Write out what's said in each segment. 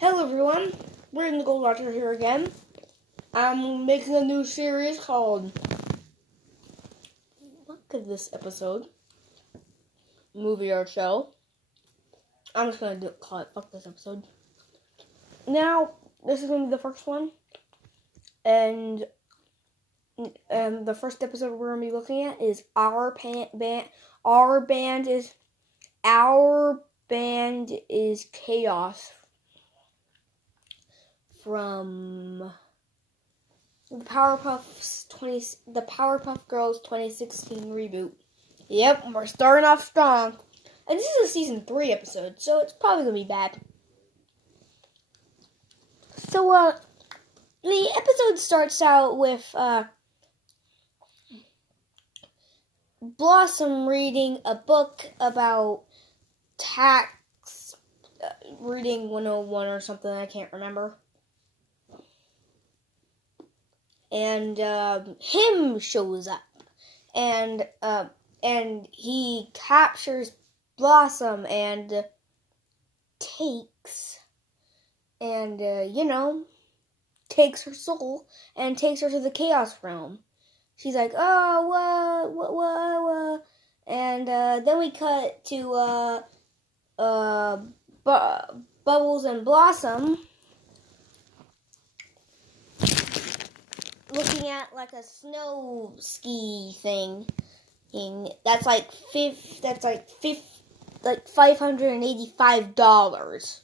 Hello everyone, we're in the Gold Watcher here again. I'm making a new series called Fuck This Episode, movie or show. I'm just gonna call it Fuck This Episode. Now, this is gonna be the first one, and the first episode we're gonna be looking at is Our Band is Chaos, from the Powerpuff Girls 2016 reboot. Yep, we're starting off strong. And this is a season 3 episode, so it's probably gonna be bad. So, the episode starts out with, Blossom reading a book about tax, reading 101 or something, I can't remember. And him shows up, and he captures Blossom and takes her soul and takes her to the Chaos Realm. She's like, oh, what, and then we cut to Bubbles and Blossom looking at like a snow ski thing. That's like $585.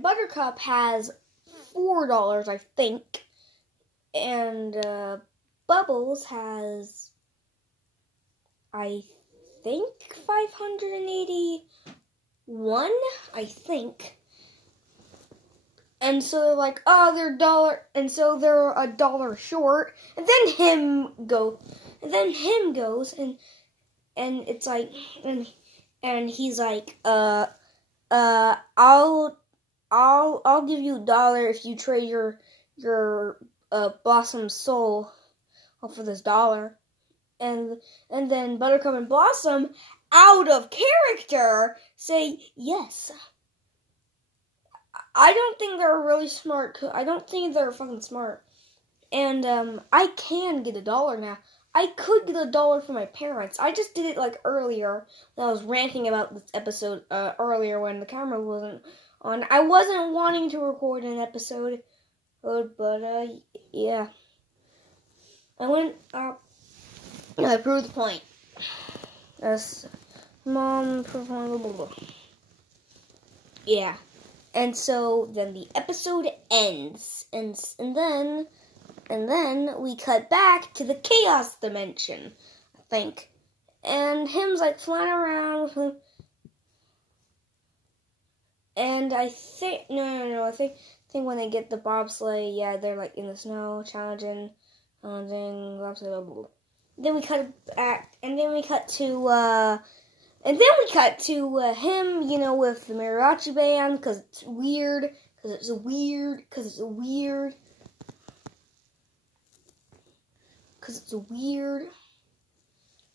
Buttercup has $4, I think, and Bubbles has, I think, 581, I think. And so they're like, oh, they're $1 short. And then him goes, and it's like, and he's like, I'll give you $1 if you trade your Blossom soul for this $1. And then Buttercup and Blossom, out of character, say yes. I don't think they're really smart. I don't think they're fucking smart. And I can get $1 now. I could get $1 from my parents. I just did it like earlier when I was ranting about this episode earlier when the camera wasn't on. I wasn't wanting to record an episode, but yeah. I went up. I proved the point. That's Mom proved blah, blah, blah. Yeah. And so then the episode ends, and then we cut back to the Chaos Dimension, I think. And him's like flying around with him. And I think I think when they get the bobsleigh, yeah, they're like in the snow, challenging bobsleigh, blah, blah, blah. Then we cut back, and then we cut to him, with the mariachi band, because it's weird,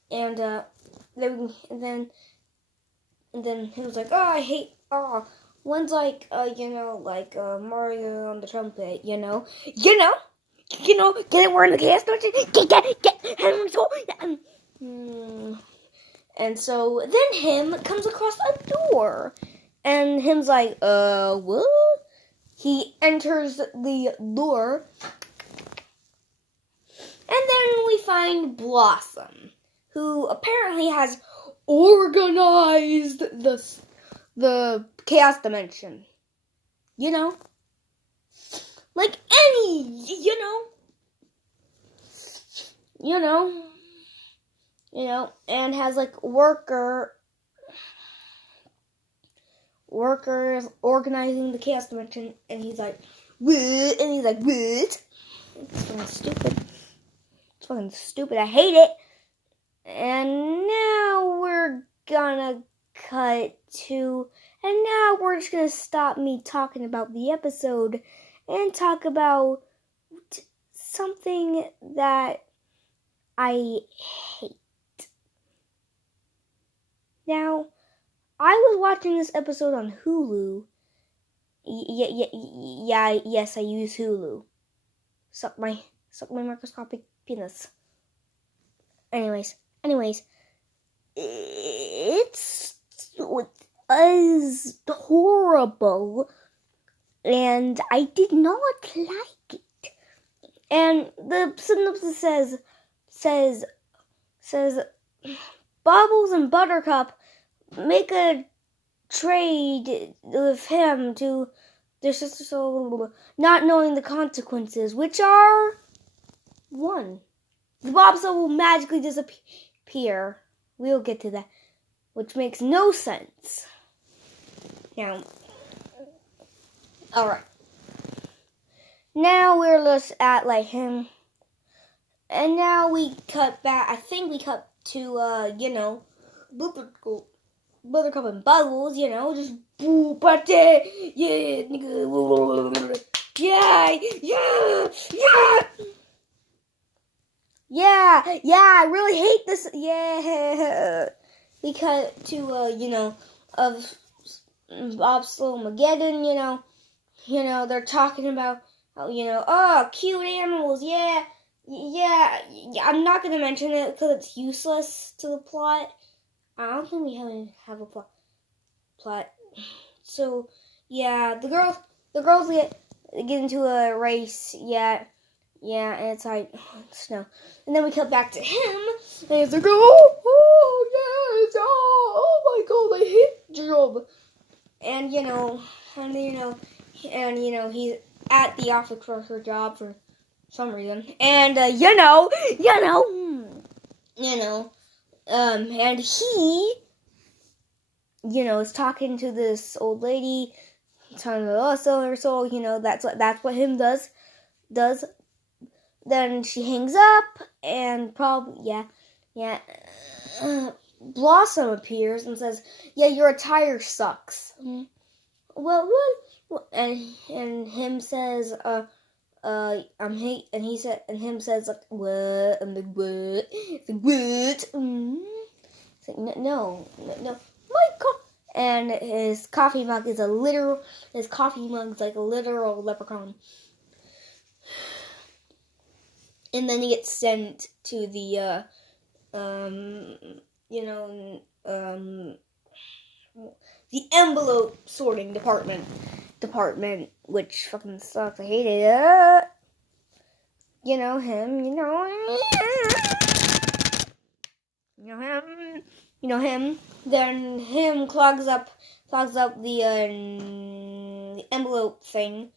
and then he was like, one's like, Mario on the trumpet, get it, we're in the chaos dimension, and so then him comes across a door, and him's like, what? He enters the door, and then we find Blossom, who apparently has organized the chaos dimension. Like any, and has like workers organizing the chaos dimension, and he's like, what? And he's like, what? It's fucking stupid. I hate it. And now we're gonna cut to, and now we're just gonna stop me talking about the episode and talk about something that I hate. Now, I was watching this episode on Hulu. Yes, I use Hulu. Suck my microscopic penis. Anyways, it's horrible, and I did not like it. And the synopsis says Bubbles and Buttercup make a trade with him to their sister soul, not knowing the consequences, which are 1. The Bobso will magically disappear. We'll get to that, which makes no sense. Now, alright. Now we're just at like him, and now we cut back. I think we cut to Buttercup and Bubbles, just boo party, yeah, nigga, yeah, I really hate this, yeah. We cut to, of Bobsleigh-Mageddon, they're talking about, how, cute animals, yeah, I'm not going to mention it because it's useless to the plot. I don't think we have a plot. So, yeah, the girls get into a race, yeah, and it's like snow. And then we cut back to him, and he's like, oh yes, oh my god, I hate the job. And he's at the office for her job for some reason. And and he is talking to this old lady, telling her, selling her soul, that's what him does. Then she hangs up, and probably, Blossom appears and says, yeah, your attire sucks. Well, what? And him says, I'm hate, and him says, like, what? I'm like, what? It's like, what? It's like, no. My God. And his coffee mug's like a literal leprechaun. And then he gets sent to the, the envelope sorting department, which fucking sucks. I hate it. Him. Then him clogs up the envelope thing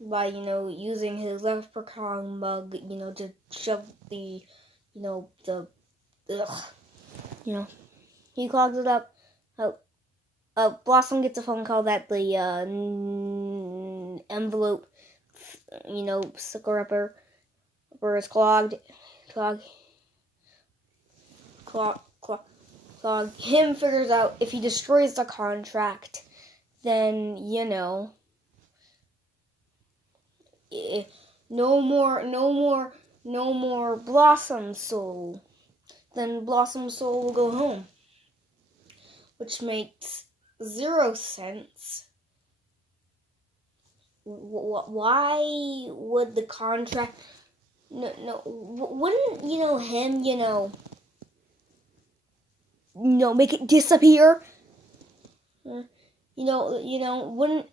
by, using his leprechaun mug, to shove the, he clogs it up. Blossom gets a phone call that the envelope, sticker upper is clogged. Him figures out if he destroys the contract, then, no more Blossom Soul. Then Blossom Soul will go home, which makes 0 sense. Why would the contract? No. Wouldn't him? Make it disappear. Wouldn't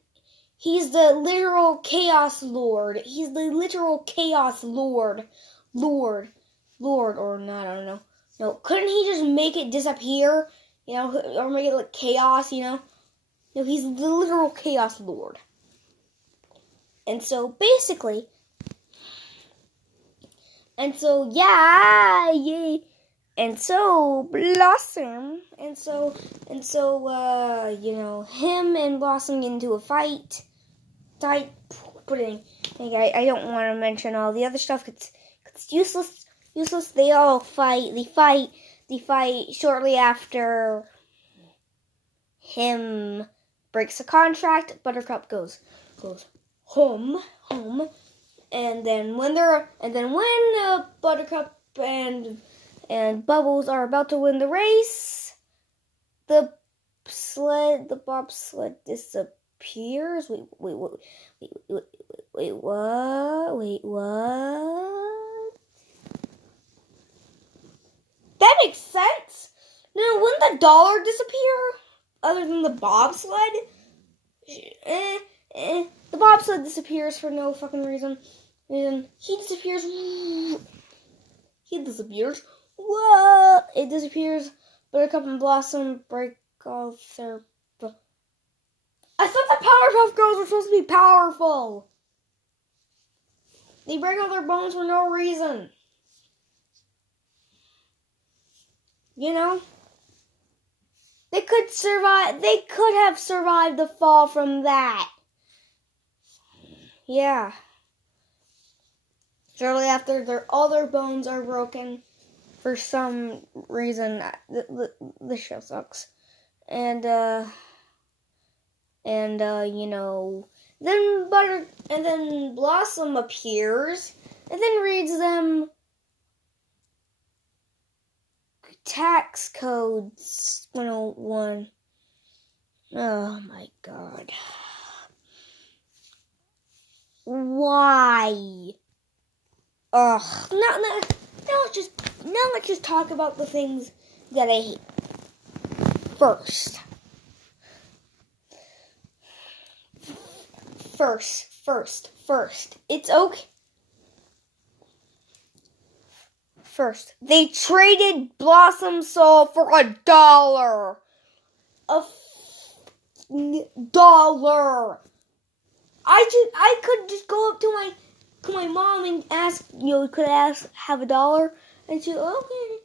he's the literal chaos lord? He's the literal chaos lord, or not? I don't know. No, couldn't he just make it disappear? Or make it like chaos, No, he's the literal chaos lord. And so basically, and so Blossom, him and Blossom get into a fight. I don't want to mention all the other stuff. It's useless. They all fight. They fight shortly after him breaks the contract. Buttercup goes home. And then when Buttercup and Bubbles are about to win the race, the bobsled disappears. Wait, what? Wait, what? That makes sense. Now, wouldn't the dollar disappear? Other than the bobsled? The bobsled disappears for no fucking reason. And he disappears. He disappears. What? It disappears. Buttercup and Blossom break off their... I thought the Powerpuff Girls were supposed to be powerful. They break all their bones for no reason. You know? They could have survived the fall from that. Yeah. Shortly after, all their bones are broken. For some reason, the show sucks. And you know, then Blossom appears and then reads them tax codes 101. Oh my god. Why? Ugh. Now let's just talk about the things that I hate. First. It's okay. First, they traded Blossom Soul for $1. $1. I could just go up to my mom and ask, could I have $1? And she, okay.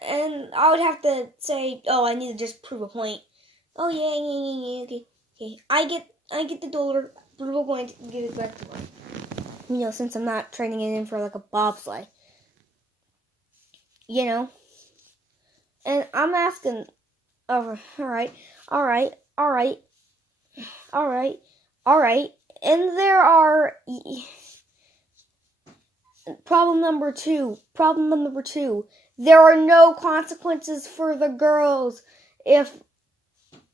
And I would have to say, oh, I need to just prove a point. Oh yeah, okay. I get the dollar, prove a point, and give it back to her. Since I'm not trading it in for like a bobsleigh. And I'm asking, all right. And there are problem number two. There are no consequences for the girls if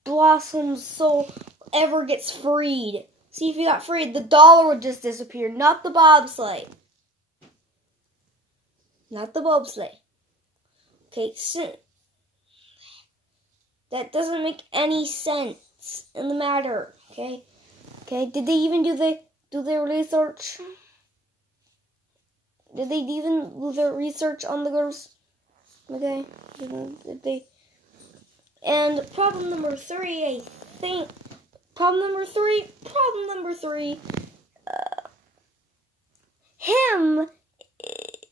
Blossom's soul ever gets freed. See, if he got freed, the dollar would just disappear, not the bobsleigh. Not the bobsleigh. Okay, so that doesn't make any sense in the matter. Okay, did they even do their research? Did they even do their research on the girls? Okay, did they? And problem number three. Him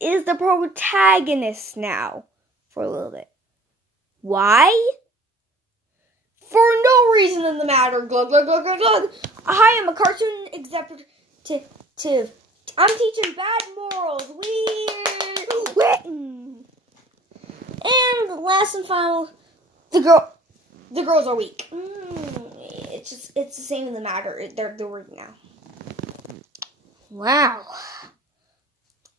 is the protagonist now for a little bit. Why? For no reason in the matter. Glug, glug, glug, glug, glug. Hi, I'm a cartoon executive. I'm teaching bad morals. And last and final, the girls are weak. It's the same in the matter. They're weak now. Wow.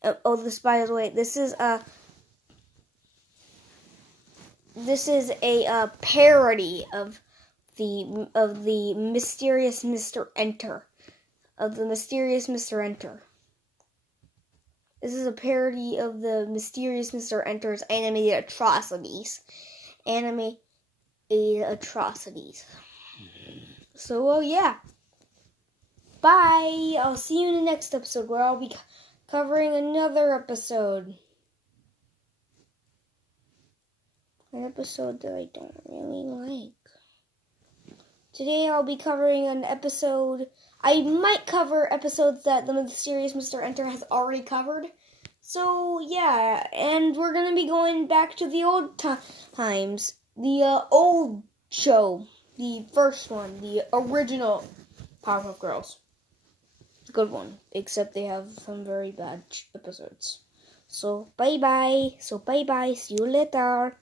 By the way, this is a parody of the mysterious Mr. Enter. This is a parody of the mysterious Mr. Enter's animated atrocities. So, yeah. Bye. I'll see you in the next episode where I'll be covering another episode. An episode that I don't really like. Today I'll be covering an episode. I might cover episodes that the mysterious Mr. Enter has already covered. So, yeah. And we're going to be going back to the old times. The old show. The first one. The original Powerpuff Girls. Good one. Except they have some very bad episodes. So, bye-bye. See you later.